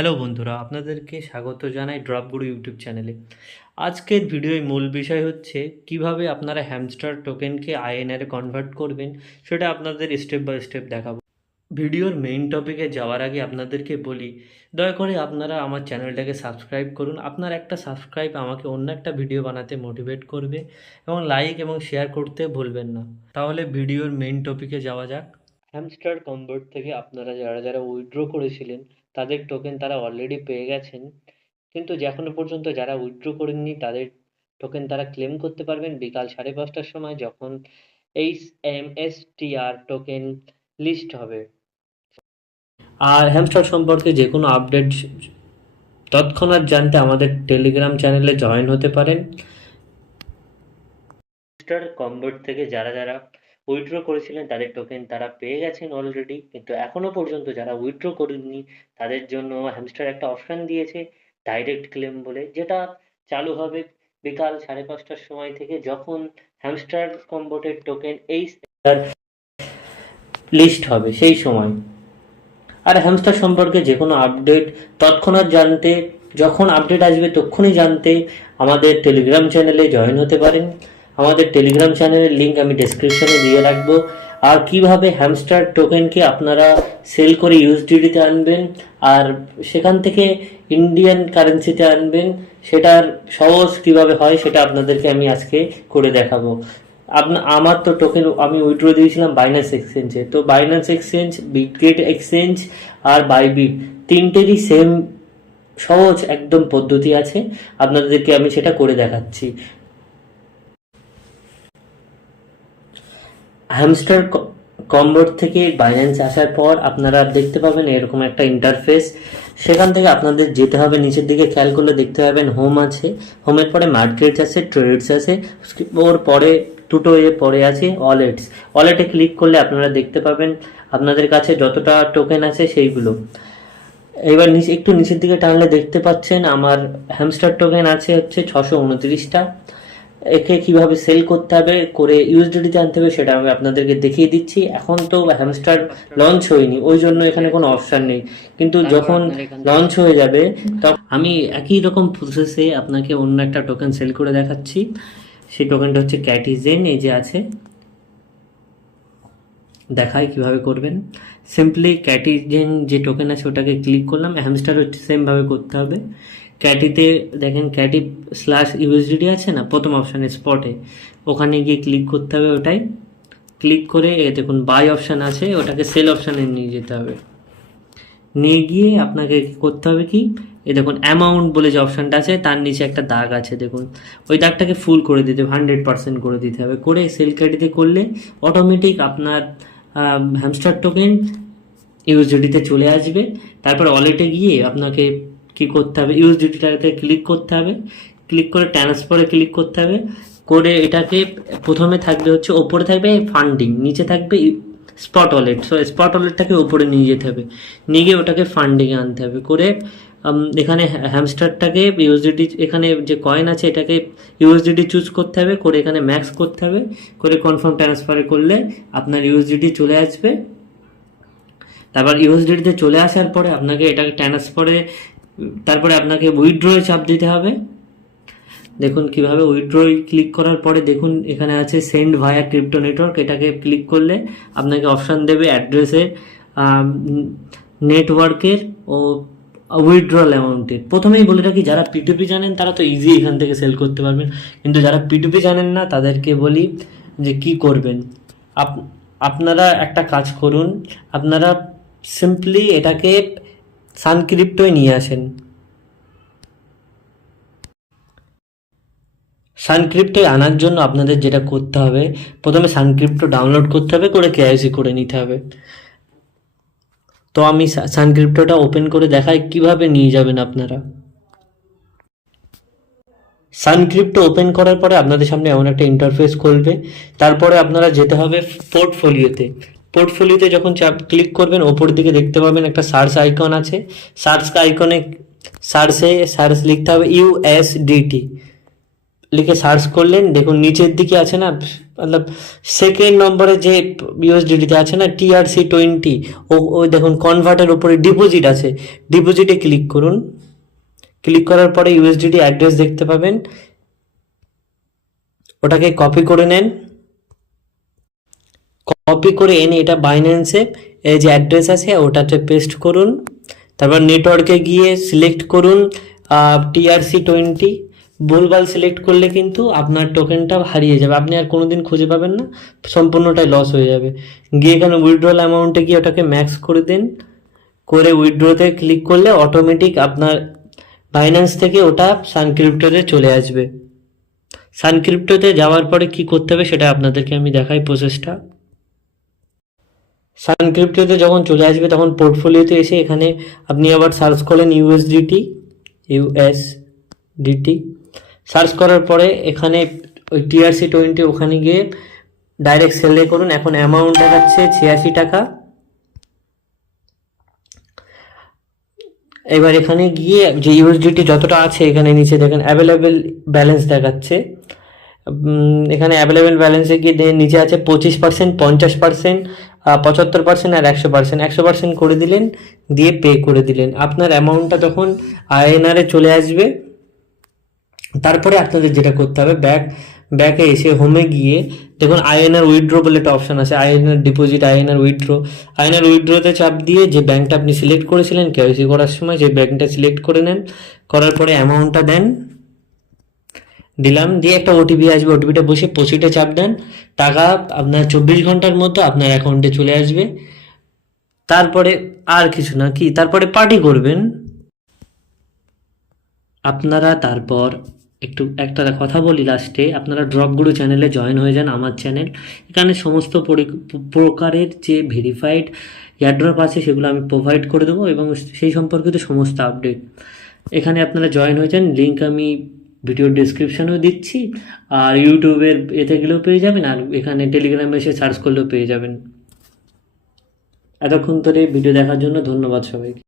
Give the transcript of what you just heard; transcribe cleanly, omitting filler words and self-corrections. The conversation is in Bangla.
হ্যালো বন্ধুরা, আপনাদেরকে স্বাগত জানাই ড্রপগুরু ইউটিউব চ্যানেলে। আজকের ভিডিওর মূল বিষয় হচ্ছে কিভাবে আপনারা হ্যামস্টার টোকেনকে আইএনআর কনভার্ট করবেন, সেটা আপনাদের স্টেপ বাই স্টেপ দেখাবো। ভিডিওর মেইন টপিকে যাওয়ার আগে আপনাদেরকে বলি, দয়া করে আপনারা আমার চ্যানেলটাকে সাবস্ক্রাইব করুন। আপনার একটা সাবস্ক্রাইব আমাকে অন্য একটা ভিডিও বানাতে মোটিভেট করবে, এবং লাইক এবং শেয়ার করতে ভুলবেন না। তাহলে ভিডিওর মেইন টপিকে যাওয়া যাক। হ্যামস্টার কনভার্ট থেকে আপনারা যারা যারা উইথড্র করেছিলেন তাদের টোকেন তারা অলরেডি পেয়ে গেছেন, কিন্তু এখনো পর্যন্ত যারা উইথড্র করেননি তাদের টোকেন তারা ক্লেম করতে পারবেন বিকাল 5:30টার সময়, যখন এই এমএসটিআর টোকেন লিস্ট হবে। আর হ্যামস্টার সম্পর্কে যে কোনো আপডেট তৎক্ষণাৎ জানতে আমাদের টেলিগ্রাম চ্যানেলে জয়েন হতে পারেন। হ্যামস্টার কনভার্ট থেকে যারা যারা উইথড্র করেছিলেন তাদের টোকেন তারা পেয়ে গেছেন অলরেডি, কিন্তু এখনো পর্যন্ত যারা উইথড্র করেননি তাদের জন্য হ্যামস্টার একটা অপশন দিয়েছে ডাইরেক্ট ক্লেম বলে, যেটা চালু হবে বিকাল 5:30টার সময় থেকে, যখন হ্যামস্টার কনভার্টের টোকেন এই লিস্ট হবে সেই সময়। আর হ্যামস্টার সম্পর্কে যে কোনো আপডেট তৎক্ষণাৎ জানতে, যখন আপডেট আসবে তখনই জানতে আমাদের টেলিগ্রাম চ্যানেলে জয়েন হতে পারেন। আমাদের টেলিগ্রাম চ্যানেলের লিঙ্ক আমি ডেসক্রিপশনে দিয়ে রাখবো। আর কিভাবে হ্যামস্টার টোকেনকে আপনারা সেল করে ইউএসডিটিতে আনবেন আর সেখান থেকে ইন্ডিয়ান কারেন্সিতে আনবেন, সেটার সহজ কিভাবে হয় সেটা আপনাদেরকে আমি আজকে করে দেখাবো। আমার তো টোকেন আমি উইথড্র দিয়েছিলাম বাইন্যান্স এক্সচেঞ্জে, তো বাইন্যান্স এক্সচেঞ্জ, বিটগেট এক্সচেঞ্জ আর বাইবিট তিনটেরই সেম সহজ একদম পদ্ধতি আছে, আপনাদেরকে আমি সেটা করে দেখাচ্ছি। হ্যামস্টার কনভার্ট থেকে বাইন্যান্স আসার পর আপনারা দেখতে পাবেন এরকম একটা ইন্টারফেস। সেখান থেকে আপনাদের যেতে হবে নিচের দিকে, খেয়াল করলে দেখতে পাবেন হোম আছে, হোমের পরে মার্কেটস আছে, ট্রেডস আছে, ওর পরে দুটো পরে আছে ওয়ালেটস। ওয়ালেটে ক্লিক করলে আপনারা দেখতে পাবেন আপনাদের কাছে যতটা টোকেন আছে সেইগুলো। এবার একটু নিচের দিকে টানলে দেখতে পাচ্ছেন আমার হ্যামস্টার টোকেন আছে হচ্ছে 629টা। একে কিভাবে সেল করতে হবে করে ইউএসডিটিতে আনতে হবে সেটা আমি আপনাদেরকে দেখিয়ে দিচ্ছি। এখন তো হ্যামস্টার লঞ্চ হয়নি, ওই জন্য এখানে কোনো অপশান নেই, কিন্তু যখন লঞ্চ হয়ে যাবে তখন আমি একই রকম প্রসেসে আপনাকে অন্য একটা টোকেন সেল করে দেখাচ্ছি। সেই টোকেনটা হচ্ছে ক্যাটিজেন, এই যে আছে, দেখাই কিভাবে করবেন। সিম্পলি ক্যাটিজেন যে টোকেন আছে ওটাকে ক্লিক করলাম, হ্যামস্টার হচ্ছে সেমভাবে করতে হবে। ক্যাটিতে দেখেন ক্যাটি স্ল্যাশ ইউএসডিটি আছে না প্রথম অপশানে স্পটে, ওখানে গিয়ে ক্লিক করতে হবে। ওটাই ক্লিক করে দেখুন বাই অপশান আছে, ওটাকে সেল অপশানে নিয়ে যেতে হবে। নিয়ে গিয়ে আপনাকে করতে হবে কি, এই দেখুন অ্যামাউন্ট বলে যে অপশানটা আছে তার নিচে একটা দাগ আছে দেখুন, ওই দাগটাকে ফুল করে দিতে হবে, 100% করে দিতে হবে। করে সেল ক্যাটিতে করলে অটোমেটিক আপনার হ্যামস্টার টোকেন ইউএসডিটিতে চলে আসবে। তারপর ওয়ালেটে গিয়ে আপনাকে কি করতে হবে, ইউএসডিটিটাতে ক্লিক করতে হবে, ক্লিক করে ট্রান্সফারে ক্লিক করতে হবে। করে এটাকে প্রথমে থাকবে হচ্ছে ওপরে থাকবে ফান্ডিং, নিচে থাকবে স্পট ওয়ালেট। সো স্পট ওয়ালেটটাকে ওপরে নিয়ে যেতে হবে, নিয়ে গিয়ে ওটাকে ফান্ডিংয়ে আনতে হবে। করে এখানে হ্যামস্টারটাকে ইউএসডিটি, এখানে যে কয়েন আছে এটাকে ইউএসডিটি চুজ করতে হবে, করে এখানে ম্যাক্স করতে হবে, করে কনফার্ম ট্রান্সফারে করলে আপনার ইউএসডিটি চলে আসবে। তারপর ইউএসডিটিতে চলে আসার পরে আপনাকে এটাকে ট্রান্সফারে, তারপরে আপনাকে উইথড্রয়ে চাপ দিতে হবে। দেখুন কিভাবে উইথড্রয় ক্লিক করার পরে দেখুন এখানে আছে সেন্ড ভায়া ক্রিপ্টো নেটওয়ার্ক, এটাকে ক্লিক করলে আপনাকে অপশান দেবে অ্যাড্রেসের, নেটওয়ার্কের ও উইথড্রল অ্যামাউন্টের। প্রথমেই বলে রাখি যারা পিটুপি জানেন তারা তো ইজি এখান থেকে সেল করতে পারবেন, কিন্তু যারা পিটুপি জানেন না তাদেরকে বলি যে কি করবেন। আপনারা একটা কাজ করুন, আপনারা সিম্পলি এটাকে সানক্রিপ্টোয় নিয়ে আসেন। সানক্রিপ্টে আনার জন্য আপনাদের যেটা করতে হবে, প্রথমে সানক্রিপ্টো ডাউনলোড করতে হবে, করে কেওয়াইসি করে নিতে হবে। তো আমি সানক্রিপ্টোটা ওপেন করে দেখাই কিভাবে নিয়ে যাবেন আপনারা। সানক্রিপ্টো ওপেন করার পরে আপনাদের সামনে এমন একটা ইন্টারফেস খুলবে। তারপরে আপনারা যেতে হবে পোর্টফোলিওতে। পোর্টফোলিওতে যখন ক্লিক করবেন ওপর দিকে দেখতে পাবেন একটা সার্চ আইকন আছে, সার্চ আইকনে সার্চ লিখতে হবে ইউএসডিটি। লিখে সার্চ করলেন, দেখুন নিচের দিকে আছে না, মতলব সেকেন্ড নম্বরে যে ইউএসডিটিতে আছে না TRC20, ওই দেখুন কনভার্টের উপরে ডিপোজিট আছে, ডিপোজিটে ক্লিক করুন। ক্লিক করার পরে ইউএসডিটি অ্যাড্রেস দেখতে পাবেন, ওটাকে কপি করে নেন। কপি করে এনে এটা বাইন্যান্সে এই যে অ্যাড্রেস আছে ওটাতে পেস্ট করুন। তারপর নেটওয়ার্কে গিয়ে সিলেক্ট করুন TRC20। ভুলভাল সিলেক্ট করলে কিন্তু আপনার টোকেনটা হারিয়ে যাবে, আপনি আর কোনোদিন খুঁজে পাবেন না, সম্পূর্ণটাই লস হয়ে যাবে। গিয়ে এখানে উইথড্রল অ্যামাউন্টে গিয়ে ওটাকে ম্যাক্স করে দিন, করে উইথড্রোতে ক্লিক করলে অটোমেটিক আপনার বাইন্যান্স থেকে ওটা সানক্রিপ্টোতে চলে আসবে। সানক্রিপ্টোতে যাওয়ার পরে কি করতে হবে সেটা আপনাদেরকে আমি দেখাই প্রসেসটা। সানক্রিপ্টোতে যখন চলে আসবে তখন পোর্টফোলিওতে এসে এখানে আপনি আবার সার্চ করলেন ইউএসডিটি। সার্চ করার পরে এখানে ওই TRC20 ওখানে গিয়ে ডাইরেক্ট সেলে করুন। এখন অ্যামাউন্ট দেখাচ্ছে 86 টাকা। এবার এখানে গিয়ে যে ইউএসডিটি যতটা আছে এখানে নিচে দেখেন অ্যাভেলেবেল ব্যালেন্স দেখাচ্ছে। এখানে অ্যাভেলেবেল ব্যালেন্সে গিয়ে নিচে আছে 25%, 50%, 75% আর 100%। 100% করে দিলেন, দিয়ে পে করে দিলেন, আপনার অ্যামাউন্টটা তখন INR-এ চলে আসবে। তারপরে আপনাদের যেটা করতে হবে, ব্যাকে এসে হোমে গিয়ে দেখুন INR উইথড্র বলে একটা অপশান আছে, INR ডিপোজিট, INR উইথড্রোতে চাপ দিয়ে যে ব্যাংকটা আপনি সিলেক্ট করেছিলেন KYC করার সময় সেই ব্যাংকটা সিলেক্ট করে নেন। করার পরে অ্যামাউন্টটা দেন, দিলাম, দিয়ে একটা ওটিপি আসবে, ওটিপিটা বসে প্রসিডে চাপ দেন। টাকা আপনার 24 ঘন্টার মধ্যে আপনার অ্যাকাউন্টে চলে আসবে। তারপরে আর কিছু না, কি তারপরে পার্টি করবেন আপনারা। তারপর একটা কথা বলি লাস্টে, আপনারা ড্রপগুরু চ্যানেলে জয়েন হয়ে যান, আমার চ্যানেল। এখানে সমস্ত প্রকারের যে ভেরিফাইড এয়ারড্রপ আছে সেগুলো আমি প্রোভাইড করে দেবো, এবং সেই সম্পর্কিত সমস্ত আপডেট এখানে আপনারা জয়েন হয়ে যান। লিঙ্ক আমি ভিডিও ডিসক্রিপশানেও দিচ্ছি, আর ইউটিউবের এতে গেলেও পেয়ে যাবেন, আর এখানে টেলিগ্রামে এসে সার্চ করলেও পেয়ে যাবেন। এতক্ষণ ধরে ভিডিও দেখার জন্য ধন্যবাদ সবাইকে।